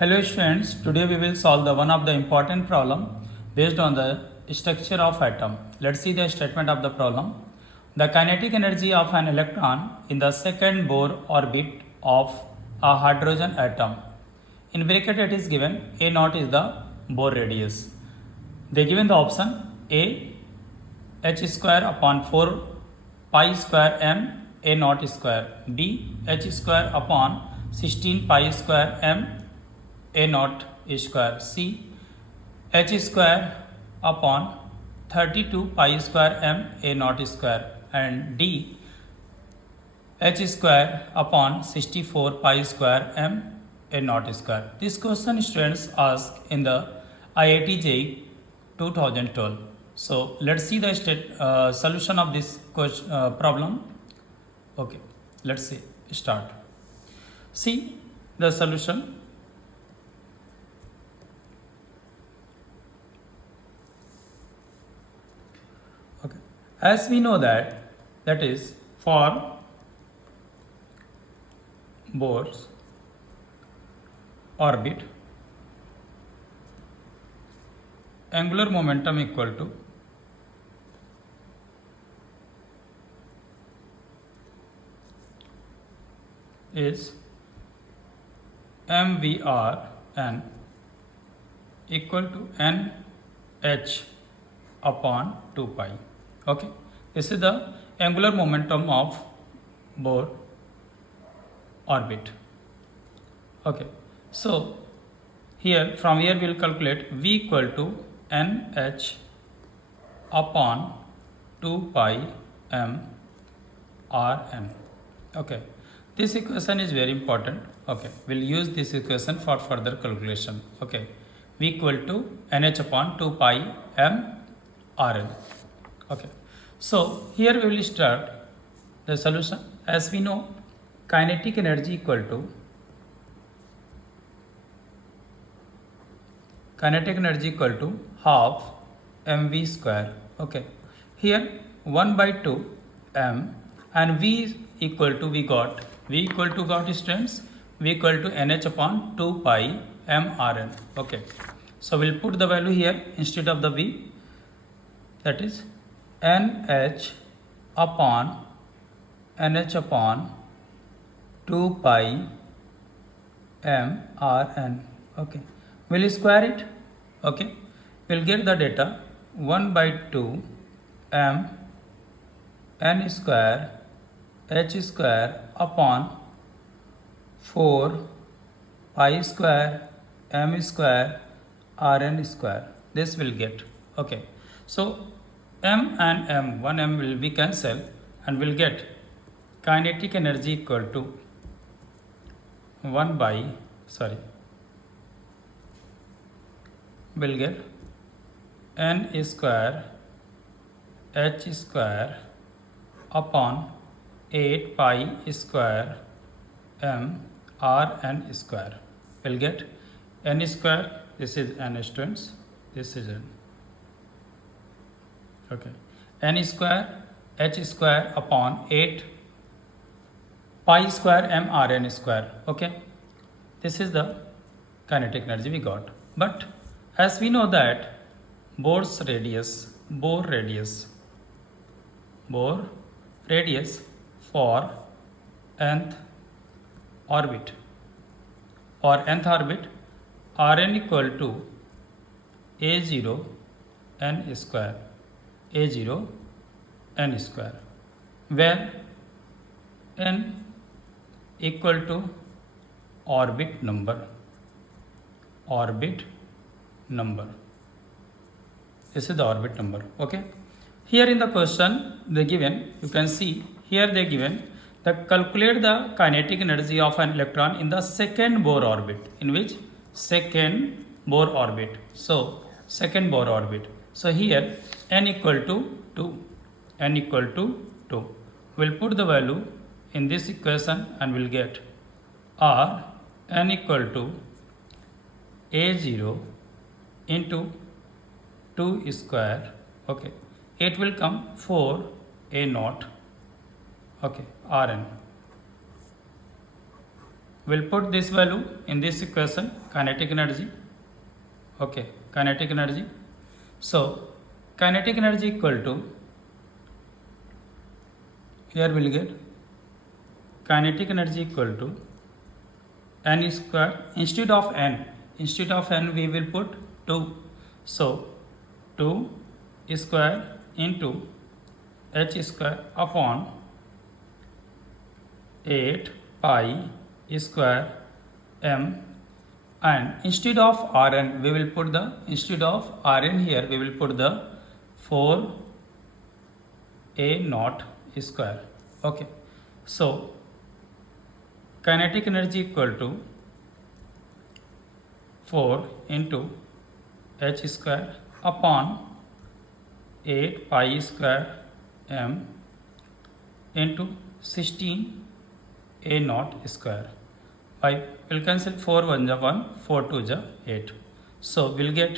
Hello students, today we will solve one of the important problem based on the structure of atom. Let's see the statement of the problem. The kinetic energy of an electron in the second Bohr orbit of a hydrogen atom. In bracket it is given A naught is the Bohr radius. They given the option A h square upon 4 pi square m A naught square, B h square upon 16 pi square m A naught square, C h square upon 32 pi square m A naught square, and D h square upon 64 pi square m A naught square. This question students asked in the IIT JEE 2012. So let's see the solution of this problem. Okay, let's see. Start. See the solution. Okay, as we know that is for Bohr's orbit, angular momentum equal to is mvrn equal to nh upon 2 pi. Okay, this is the angular momentum of Bohr orbit. Okay, so from here we will calculate v equal to nh upon 2 pi m rn. Okay, this equation is very important. Okay, we'll use this equation for further calculation. Okay, v equal to nh upon 2 pi m rn. Okay, so here we will start the solution. As we know, kinetic energy equal to half mv square. Okay, here 1 by 2 m and v equal to got students, v equal to nh upon 2 pi m rn. Okay, so we'll put the value here instead of the v, that is nh upon 2 pi m rn. Okay, we'll square it. Okay, we'll get the data 1 by 2 m n square h square upon 4 pi square m square rn square. This will get. Okay, so m and m, 1 m will be cancelled and we'll get kinetic energy equal to we'll get n square h square upon 8 pi square m rn square. We'll get n square, this is n students, this is n. Okay, n square h square upon 8 pi square m rn square. Okay, this is the kinetic energy we got. But as we know that Bohr radius for nth orbit, rn equal to a0 n square, where n equal to orbit number. This is the orbit number. Okay, here in the question they given, you can see here they given that calculate the kinetic energy of an electron in the second Bohr orbit. In which? Second Bohr orbit. So second Bohr orbit. So here n equal to 2. We'll put the value in this equation and we'll get r n equal to a0 into 2 square. Okay, it will come 4 a naught. Okay, rn. we'll put this value in this equation, kinetic energy. Okay, kinetic energy. So kinetic energy equal to, here we'll get kinetic energy equal to n square. Instead of n we will put 2. So 2 square into h square upon 8 pi square m, and instead of Rn we will put the, instead of Rn here we will put the 4 a naught square. Okay, so kinetic energy equal to 4 into h square upon 8 pi square m into 16 a naught square. I will cancel 4 1 ja 1, 4 2 ja 8. So we'll get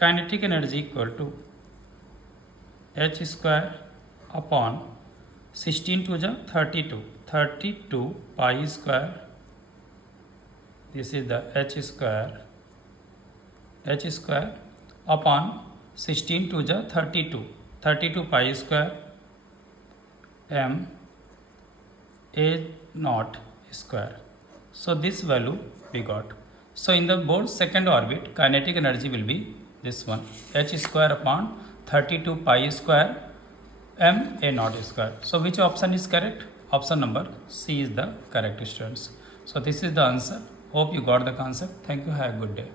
kinetic energy equal to h square upon 16 2 ja 32 pi square. This is the h square upon 16 2 ja 32 pi square m a naught square. So this value we got. So in the Bohr second orbit, kinetic energy will be this one, h square upon 32 pi square m a naught square. So which option is correct? Option number C is the correct, students. So this is the answer. Hope you got the concept. Thank you. Have a good day.